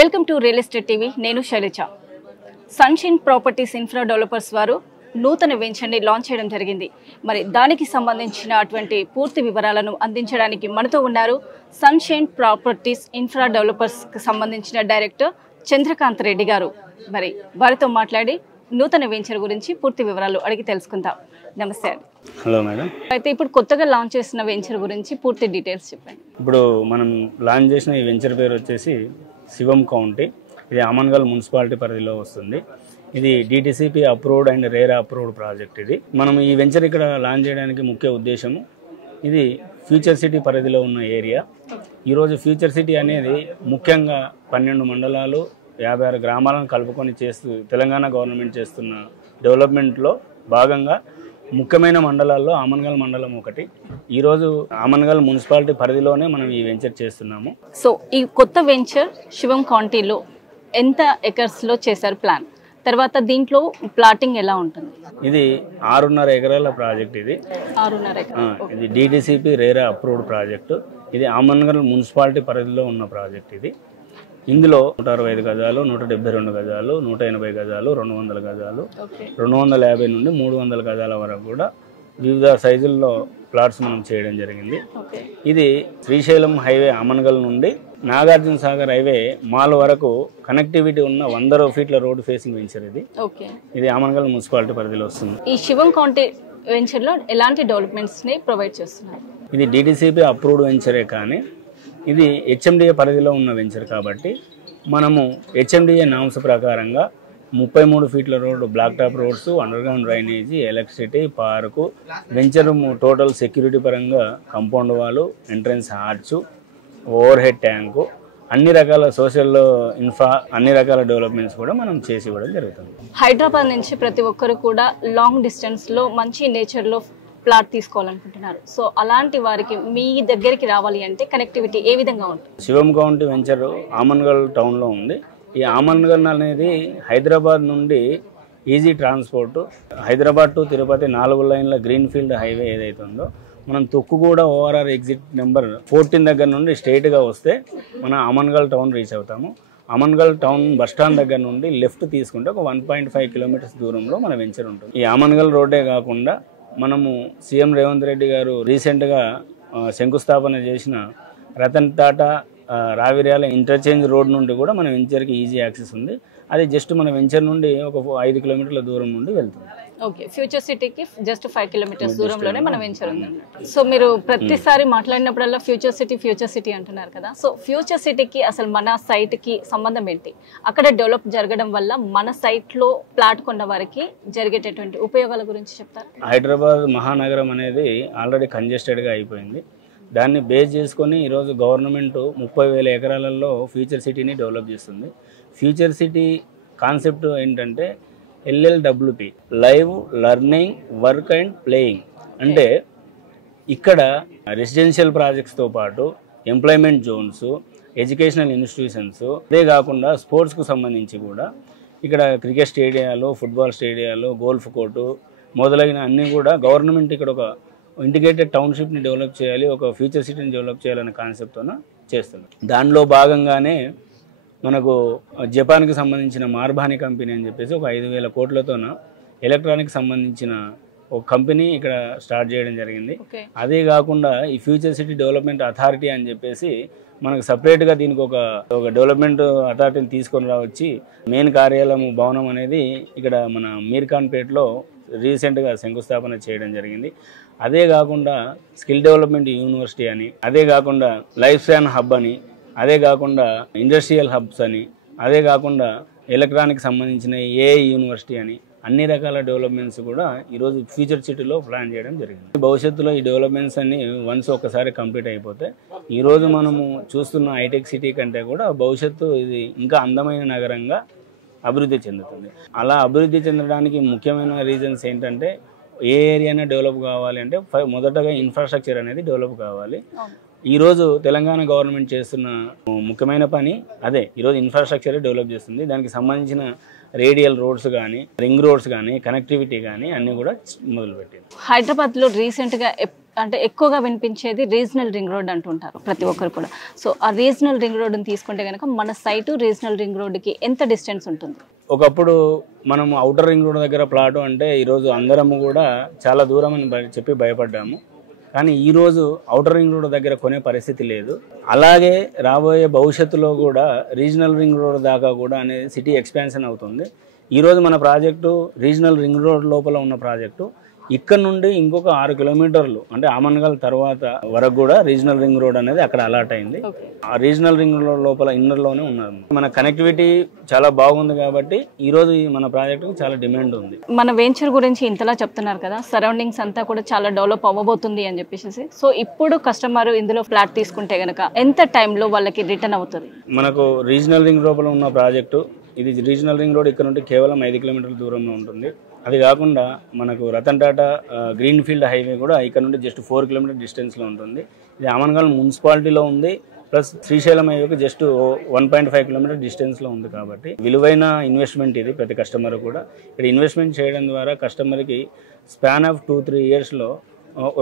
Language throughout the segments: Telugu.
Welcome to real estate TV. నేను Shailaja. Sunshine properties infra developers వారు నూతన వెంచర్ని లాంచ్ చేయడం జరిగింది. మరి దానికి సంబంధించిన అటువంటి పూర్తి వివరాలను అందించడానికి మనతో ఉన్నారు సన్షైన్ ప్రాపర్టీస్ ఇన్ఫ్రా డెవలపర్స్కి సంబంధించిన డైరెక్టర్ చంద్రకాంత్ రెడ్డి గారు. మరి వారితో మాట్లాడి నూతన వెంచర్ గురించి పూర్తి వివరాలు అడిగి తెలుసుకుందాం. నమస్తే అండి. Hello madam. అయితే ఇప్పుడు కొత్తగా లాంచ్ చేసిన వెంచర్ గురించి పూర్తి డీటెయిల్స్ చెప్పండి. ఇప్పుడు మనం లాంచ్ చేసిన ఈ వెంచర్ పేరు వచ్చేసి శివం కౌంటీ. ఇది అమన్గల్ మున్సిపాలిటీ పరిధిలో వస్తుంది. ఇది DTCP approved and RERA approved project. ఇది మనం ఈ వెంచర్ ఇక్కడ లాంచ్ చేయడానికి ముఖ్య ఉద్దేశము, ఇది ఫ్యూచర్ సిటీ పరిధిలో ఉన్న ఏరియా. ఈరోజు ఫ్యూచర్ సిటీ అనేది ముఖ్యంగా 12 మండలాలు 56 గ్రామాలను కలుపుకొని తెలంగాణ గవర్నమెంట్ చేస్తున్న డెవలప్మెంట్లో భాగంగా ముఖ్యమైన మండలాల్లో ఆమన్గల్ మండలం ఒకటి. ఈరోజు ఆమన్గల్ మున్సిపాలిటీ పరిధిలోనే మనం ఈ వెంచర్ చేస్తున్నాము. సో ఈ కొత్త వెంచర్ శివం కౌంటీలో ఎంత ఎకర్స్లో చేశారు ప్లాన్? తర్వాత దీంట్లో ప్లాటింగ్ ఎలా ఉంటుంది? ఇది 6.5 ఎకరాల ప్రాజెక్ట్. ఇది 6.5 ఎకరాలు. ఇది డిటిసిపి రేరా అప్రూవ్డ్ ప్రాజెక్టు. ఇది ఆమన్గల్ మున్సిపాలిటీ పరిధిలో ఉన్న ప్రాజెక్ట్. ఇది ఇందులో 165 గజాలు, 172 గజాలు, 180 గజాలు, 200 గజాలు, 250 నుండి 300 గజాల వరకు కూడా వివిధ సైజుల్లో ప్లాట్స్ మనం చేయడం జరిగింది. ఇది శ్రీశైలం హైవే ఆమన్గల్ నుండి నాగార్జున సాగర్ హైవే మాల్ వరకు కనెక్టివిటీ ఉన్న 100 ఫీట్ల రోడ్ ఫేసింగ్ వెంచర్. ఇది ఆమన్గల్ మున్సిపాలిటీ పరిధిలో వస్తుంది. ఈ శివం కౌంటీ వెంచర్ లో ఎలాంటి డెవలప్మెంట్స్ ని ప్రొవైడ్ చేస్తున్నారు? ఇది డిటిసిపి అప్రూవ్డ్ వెంచరే, కానీ ఇది హెచ్ఎండిఏ పరిధిలో ఉన్న వెంచర్ కాబట్టి మనము హెచ్ఎండిఏ నామ్స్ ప్రకారంగా 33 ఫీట్ల road, black top roads, underground drainage, electricity, park, venture total security పరంగా compound wall, entrance arch, over head tank, అన్ని రకాల సోషల్ ఇన్ఫ్రా, అన్ని రకాల డెవలప్మెంట్స్ కూడా మనం చేసి ఇవ్వడం జరుగుతుంది. హైదరాబాద్ నుంచి ప్రతి ఒక్కరు కూడా లాంగ్ డిస్టెన్స్లో మంచి నేచర్లో ప్లాట్ తీసుకోవాలనుకుంటున్నారు. సో అలాంటి వారికి మీ దగ్గరికి రావాలి అంటే కనెక్టివిటీ ఏ విధంగా ఉంటుంది? శివం కౌంటీ వెంచర్ ఆమన్గల్ టౌన్లో ఉంది. ఈ ఆమన్గల్ అనేది హైదరాబాద్ నుండి easy transport. Hyderabad to Tirupati 4 లైన్ల గ్రీన్ ఫీల్డ్ హైవే ఏదైతే ఉందో, మనం తొక్కుగూడ ఓఆర్ఆర్ ఎగ్జిట్ నెంబర్ 14 దగ్గర నుండి స్ట్రైట్గా వస్తే మన ఆమన్గల్ టౌన్ రీచ్ అవుతాము. ఆమన్గల్ టౌన్ బస్టాండ్ దగ్గర నుండి లెఫ్ట్ తీసుకుంటే ఒక 1.5 కిలోమీటర్స్ దూరంలో మన వెంచర్ ఉంటుంది. ఈ ఆమన్గల్ రోడ్డే కాకుండా మనము సీఎం రేవంత్ రెడ్డి గారు రీసెంట్గా శంకుస్థాపన చేసిన రతన్ టాటా రావిర్యాల ఇంటర్చేంజ్ రోడ్ నుండి కూడా మన వెంచర్కి ఈజీ యాక్సెస్ ఉంది. అది జస్ట్ మన వెంచర్ నుండి ఒక 5 కిలోమీటర్ల దూరం నుండి వెళ్తుంది. ఓకే, ఫ్యూచర్ సిటీకి జస్ట్ 5 కిలోమీటర్స్ దూరంలోనే మన వెంచర్ ఉంది. సో మీరు ప్రతిసారి మాట్లాడినప్పుడల్లా ఫ్యూచర్ సిటీ అంటున్నారు కదా. సో ఫ్యూచర్ సిటీకి అసలు మన సైట్కి సంబంధం ఏంటి? అక్కడ డెవలప్ జరగడం వల్ల మన సైట్లో ప్లాట్ కొన్న వారికి జరిగేటటువంటి ఉపయోగాల గురించి చెప్తారు. హైదరాబాద్ మహానగరం అనేది ఆల్రెడీ కంజెస్టెడ్గా అయిపోయింది. దాన్ని బేస్ చేసుకొని ఈరోజు గవర్నమెంట్ 30,000 ఎకరాలలో ఫ్యూచర్ సిటీని డెవలప్ చేస్తుంది. ఫ్యూచర్ సిటీ కాన్సెప్ట్ ఏంటంటే LLWP, live learning work and playing. అంటే ఇక్కడ రెసిడెన్షియల్ ప్రాజెక్ట్స్తో పాటు ఎంప్లాయ్మెంట్ జోన్స్, ఎడ్యుకేషనల్ ఇన్స్టిట్యూషన్స్, అదే కాకుండా స్పోర్ట్స్కు సంబంధించి కూడా ఇక్కడ క్రికెట్ స్టేడియాలు, ఫుట్బాల్ స్టేడియాలు, గోల్ఫ్ కోర్టు మొదలైన అన్నీ కూడా గవర్నమెంట్ ఇక్కడ ఒక ఇంటిగ్రేటెడ్ టౌన్షిప్ని డెవలప్ చేయాలి, ఒక ఫ్యూచర్ సిటీని డెవలప్ చేయాలనే కాన్సెప్ట్తో చేస్తుంది. దానిలో భాగంగానే మనకు జపాన్కి సంబంధించిన మార్బాని కంపెనీ అని చెప్పేసి ఒక 5,000 కోట్లతోన ఎలక్ట్రానిక్ సంబంధించిన ఒక కంపెనీ ఇక్కడ స్టార్ట్ చేయడం జరిగింది. అదే కాకుండా ఈ ఫ్యూచర్ సిటీ డెవలప్మెంట్ అథారిటీ అని చెప్పేసి మనకు సపరేట్గా దీనికి ఒక డెవలప్మెంట్ అథారిటీని తీసుకొని రావచ్చి మెయిన్ కార్యాలయం భవనం అనేది ఇక్కడ మన మీర్ఖాన్పేటలో రీసెంట్గా శంకుస్థాపన చేయడం జరిగింది. అదే కాకుండా స్కిల్ డెవలప్మెంట్ యూనివర్సిటీ అని, అదే కాకుండా లైఫ్ స్పాన్ హబ్ అని, అదే కాకుండా ఇండస్ట్రియల్ హబ్స్ అని, అదే కాకుండా ఎలక్ట్రానిక్ సంబంధించిన ఏఐ యూనివర్సిటీ అని, అన్ని రకాల డెవలప్మెంట్స్ కూడా ఈరోజు ఫ్యూచర్ సిటీలో ప్లాన్ చేయడం జరిగింది. భవిష్యత్తులో ఈ డెవలప్మెంట్స్ అన్ని వన్స్ ఒకసారి కంప్లీట్ అయిపోతే ఈరోజు మనము చూస్తున్న హైటెక్ సిటీ కంటే కూడా భవిష్యత్తు ఇది ఇంకా అందమైన నగరంగా అభివృద్ధి చెందుతుంది. అలా అభివృద్ధి చెందడానికి ముఖ్యమైన రీజన్స్ ఏంటంటే ఏ ఏరియానే డెవలప్ కావాలి అంటే మొదటగా ఇన్ఫ్రాస్ట్రక్చర్ అనేది డెవలప్ కావాలి. ఈరోజు తెలంగాణ గవర్నమెంట్ చేస్తున్న ముఖ్యమైన పని అదే. ఈరోజు ఇన్ఫ్రాస్ట్రక్చర్ డెవలప్ చేస్తుంది. దానికి సంబంధించిన రేడియల్ రోడ్స్ కానీ, రింగ్ రోడ్స్ కానీ, కనెక్టివిటీ కానీ అన్నీ కూడా మొదలుపెట్టింది. హైదరాబాద్లో రీసెంట్గా అంటే ఎక్కువగా వినిపించేది రీజనల్ రింగ్ రోడ్ అంటుంటారు ప్రతి ఒక్కరు కూడా. సో ఆ రీజనల్ రింగ్ రోడ్ని తీసుకుంటే కనుక మన సైటు రీజనల్ రింగ్ రోడ్కి ఎంత డిస్టెన్స్ ఉంటుంది? ఒకప్పుడు మనం ఔటర్ రింగ్ రోడ్ దగ్గర ప్లాట్ అంటే ఈరోజు అందరము కూడా చాలా దూరం అని చెప్పి భయపడ్డాము. కానీ ఈరోజు ఔటర్ రింగ్ రోడ్ దగ్గర కొనే పరిస్థితి లేదు. అలాగే రాబోయే భవిష్యత్తులో కూడా రీజనల్ రింగ్ రోడ్ దాకా కూడా అనేది సిటీ ఎక్స్పాన్షన్ అవుతుంది. ఈరోజు మన ప్రాజెక్టు రీజనల్ రింగ్ రోడ్ లోపల ఉన్న ప్రాజెక్టు ఇక్కడ నుండి ఇంకొక 6 కిలోమీటర్లు అంటే ఆమన్గల్ తర్వాత వరకు కూడా రీజనల్ రింగ్ రోడ్ అనేది అక్కడ అలాట్ అయింది. ఆ రీజనల్ రింగ్ రోడ్ లోపల ఇన్నర్లోనే ఉన్నది. మన కనెక్టివిటీ చాలా బాగుంది కాబట్టి ఈరోజు మన ప్రాజెక్టుకు చాలా డిమాండ్ ఉంది. మన వెంచర్ గురించి ఇంతలా చెప్తున్నారు కదా, సరౌండింగ్స్ అంతా కూడా చాలా డెవలప్ అవ్వబోతుంది అని చెప్పేసి. సో ఇప్పుడు కస్టమర్ ఇందులో ఫ్లాట్ తీసుకుంటే కనుక ఎంత టైంలో వాళ్ళకి రిటర్న్ అవుతుంది? మనకు రీజనల్ రింగ్ లోపల ఉన్న ప్రాజెక్టు ఇది రీజనల్ రింగ్ రోడ్ ఇక్కడ నుండి కేవలం 5 కిలోమీటర్ల దూరంలో ఉంటుంది. అది కాకుండా మనకు Ratan Tata green field highway కూడా ఇక్కడ నుండి జస్ట్ 4 కిలోమీటర్ డిస్టెన్స్లో ఉంటుంది. ఇది ఆమన్గల్ మున్సిపాలిటీలో ఉంది, ప్లస్ శ్రీశైలం హైవేకి జస్ట్ 1.5 కిలోమీటర్ డిస్టెన్స్లో ఉంది. కాబట్టి విలువైన ఇన్వెస్ట్మెంట్ ఇది ప్రతి కస్టమర్ కూడా. ఇక్కడ ఇన్వెస్ట్మెంట్ చేయడం ద్వారా కస్టమర్కి స్పాన్ ఆఫ్ 2-3 ఇయర్స్లో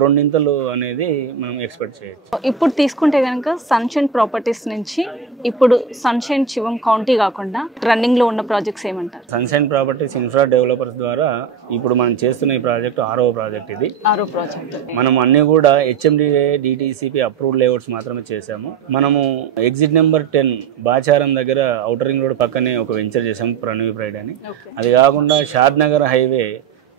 2 ఇంతలు అనేది మనం ఎక్స్పెక్ట్ చేయొచ్చు. ఇప్పుడు తీసుకుంటే కనుక సన్షైన్ ప్రాపర్టీస్ నుంచి ఇప్పుడు సన్షైన్ శివం కౌంటీ కాకుండా రన్నింగ్ లో ఉన్న ప్రాజెక్ట్స్ ఏమంటారు? సన్షైన్ ప్రాపర్టీస్ ఇన్ఫ్రా డెవలపర్స్ ద్వారా ఇప్పుడు మనం చేస్తున్న ఈ ప్రాజెక్ట్ 6వ ప్రాజెక్ట్. ఇది 6వ ప్రాజెక్ట్. మనం అన్ని కూడా HMDA DTCP అప్రూవ్డ్ లేఅవుట్స్ మాత్రమే చేసాము. మనము ఎగ్జిట్ నెంబర్ 10 బాచారం దగ్గర ఔటర్ రింగ్ రోడ్ పక్కనే ఒక వెంచర్ చేసాము, ప్రణవి ప్రైడ్ అని. అది కాకుండా షాద్ నగర్ హైవే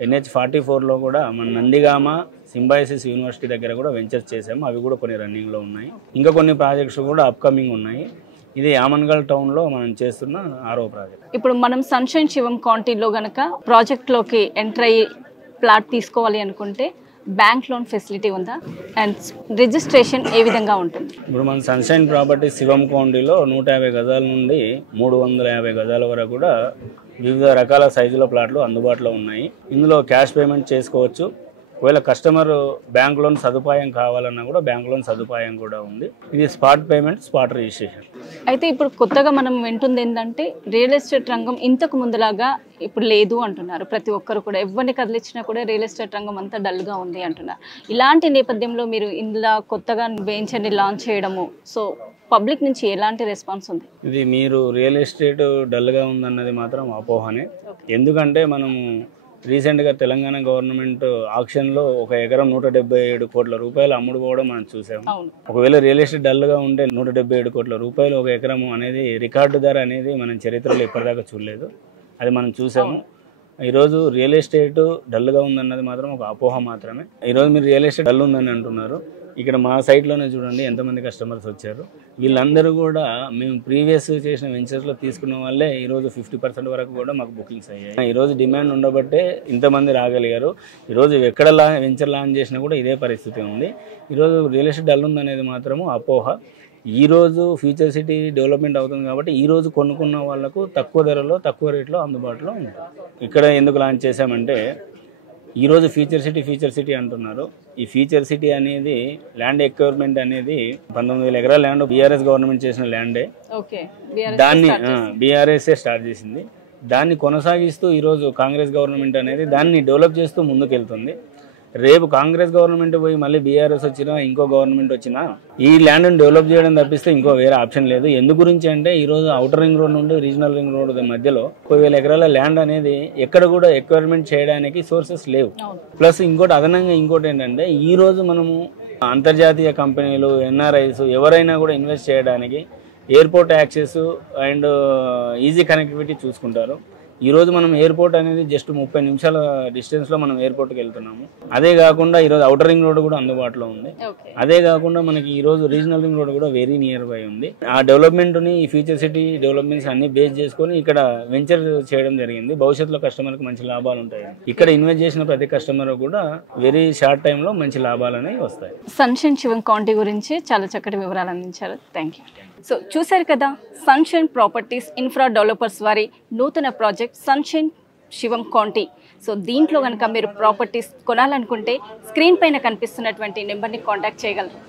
NH44లో కూడా మన నందిగామ సింబాయిసిస్ యూనివర్సిటీ దగ్గర కూడా వెంచర్స్ చేసాము. అవి కూడా కొన్ని రన్నింగ్లో ఉన్నాయి. ఇంకా కొన్ని ప్రాజెక్ట్స్ కూడా అప్కమింగ్ ఉన్నాయి. ఇది ఆమన్గల్ టౌన్లో మనం చేస్తున్న 6వ ప్రాజెక్ట్. ఇప్పుడు మనం సన్షైన్ శివం కౌంటీలో కనుక ప్రాజెక్ట్లోకి ఎంటర్ అయ్యి ప్లాట్ తీసుకోవాలి అనుకుంటే బ్యాంక్ లోన్ ఫెసిలిటీ ఉందా? అండ్ రిజిస్ట్రేషన్ ఏ విధంగా ఉంటుంది? ఇప్పుడు మన సన్షైన్ ప్రాపర్టీ శివం కౌంటీలో 150 గజాల నుండి 350 గజాల వరకు కూడా వివిధ రకాల సైజుల ప్లాట్లు అందుబాటులో ఉన్నాయి. ఇందులో క్యాష్ పేమెంట్ చేసుకోవచ్చు. ఒకవేళ కస్టమర్ బ్యాంక్ లోన్ సదుపాయం కావాలన్నా కూడా బ్యాంక్ లోన్ సదుపాయం కూడా ఉంది. ఇది స్పాట్ పేమెంట్, స్పాట్ రిజిస్ట్రేషన్. అయితే ఇప్పుడు కొత్తగా మనం వింటుంది ఏంటంటే రియల్ ఎస్టేట్ రంగం ఇంతకు ముందులాగా ఇప్పుడు లేదు అంటున్నారు. ప్రతి ఒక్కరు కూడా ఎవరిని కదిలించినా కూడా రియల్ ఎస్టేట్ రంగం అంతా డల్గా ఉంది అంటున్నారు. ఇలాంటి నేపథ్యంలో మీరు ఇందులో కొత్తగా వెంచర్ని లాంచ్ చేయడము, సో పబ్లిక్ నుంచి ఎలాంటి రెస్పాన్స్ ఉంది? ఇది మీరు రియల్ ఎస్టేట్ డల్గా ఉందన్నది మాత్రం అపోహనే. ఎందుకంటే మనము రీసెంట్గా తెలంగాణ గవర్నమెంట్ ఆక్షన్లో ఒక ఎకరం 177 కోట్ల రూపాయలు అమ్ముడుపోవడం మనం చూసాము. ఒకవేళ రియల్ ఎస్టేట్ డల్గా ఉంటే 177 కోట్ల రూపాయలు ఒక ఎకరం అనేది రికార్డు ధర అనేది మనం చరిత్రలో ఇప్పటిదాకా చూడలేదు. అది మనం చూసాము. ఈరోజు రియల్ ఎస్టేట్ డల్గా ఉందన్నది మాత్రం ఒక అపోహ మాత్రమే. ఈరోజు మీరు రియల్ ఎస్టేట్ డల్ ఉందని అంటున్నారు. ఇక్కడ మా సైట్లోనే చూడండి ఎంతమంది కస్టమర్స్ వచ్చారు. వీళ్ళందరూ కూడా మేము ప్రీవియస్ చేసిన వెంచర్స్లో తీసుకున్న వాళ్ళే ఈరోజు 50% వరకు కూడా మాకు బుకింగ్స్ అయ్యాయి. ఈరోజు డిమాండ్ ఉండబట్టే ఇంతమంది రాగలిగారు. ఈరోజు ఎక్కడ వెంచర్ లాంచ్ చేసినా కూడా ఇదే పరిస్థితి ఉంది. ఈరోజు రియల్ ఎస్టేట్ డల్ ఉందనేది మాత్రము అపోహ. ఈరోజు ఫ్యూచర్ సిటీ డెవలప్మెంట్ అవుతుంది కాబట్టి ఈరోజు కొనుక్కున్న వాళ్ళకు తక్కువ ధరలో తక్కువ రేట్లో అందుబాటులో ఉంటుంది. ఇక్కడ ఎందుకు లాంచ్ చేశామంటే ఈరోజు ఫ్యూచర్ సిటీ అంటున్నారు. ఈ ఫ్యూచర్ సిటీ అనేది ల్యాండ్ ఎక్వైర్మెంట్ అనేది 19,000 ఎకరాల ల్యాండ్ బీఆర్ఎస్ గవర్నమెంట్ చేసిన ల్యాండే. దాన్ని బీఆర్ఎస్ఏ స్టార్ట్ చేసింది. దాన్ని కొనసాగిస్తూ ఈరోజు కాంగ్రెస్ గవర్నమెంట్ అనేది దాన్ని డెవలప్ చేస్తూ ముందుకెళ్తుంది. రేపు కాంగ్రెస్ గవర్నమెంట్ పోయి మళ్ళీ బీఆర్ఎస్ వచ్చినా ఇంకో గవర్నమెంట్ వచ్చినా ఈ ల్యాండ్ని డెవలప్ చేయడం తప్పిస్తే ఇంకో వేరే ఆప్షన్ లేదు. ఎందు గురించి అంటే ఈరోజు ఔటర్ రింగ్ రోడ్ నుండి రీజనల్ రింగ్ రోడ్ మధ్యలో 10,000 ఎకరాల ల్యాండ్ అనేది ఎక్కడ కూడా ఎక్వైర్మెంట్ చేయడానికి సోర్సెస్ లేవు. ప్లస్ ఇంకోటి అదనంగా ఇంకోటి ఏంటంటే ఈరోజు మనము అంతర్జాతీయ కంపెనీలు, ఎన్ఆర్ఐస్ ఎవరైనా కూడా ఇన్వెస్ట్ చేయడానికి airport access and easy connectivity చూసుకుంటారు. ఈరోజు మనం ఎయిర్పోర్ట్ అనేది జస్ట్ 30 నిమిషాల డిస్టెన్స్లో మనం ఎయిర్పోర్ట్కి వెళ్తున్నాము. అదే కాకుండా ఈరోజు ఔటర్ రింగ్ రోడ్ కూడా అందుబాటులో ఉంది. అదే కాకుండా మనకి ఈరోజు రీజనల్ రింగ్ రోడ్ కూడా వెరీ నియర్ బై ఉంది. ఆ డెవలప్మెంట్ని ఈ ఫ్యూచర్ సిటీ డెవలప్మెంట్స్ అన్ని బేస్ చేసుకొని ఇక్కడ వెంచర్ చేయడం జరిగింది. భవిష్యత్తులో కస్టమర్కి మంచి లాభాలు ఉంటాయి. ఇక్కడ ఇన్వెస్ట్ చేసిన ప్రతి కస్టమర్ కూడా వెరీ షార్ట్ టైంలో మంచి లాభాలు అనేవి వస్తాయి. సన్షైన్ శివం కౌంటీ గురించి చాలా చక్కటి వివరాలు అందించారు. Thank you. సో చూశారు కదా, సన్షైన్ ప్రాపర్టీస్ ఇన్ఫ్రా డెవలపర్స్ వారి నూతన ప్రాజెక్ట్ సన్షైన్ శివం కౌంటీ. సో దీంట్లో కనుక మీరు ప్రాపర్టీస్ కొనాలనుకుంటే స్క్రీన్ పైన కనిపిస్తున్నటువంటి నెంబర్ని కాంటాక్ట్ చేయగలరు.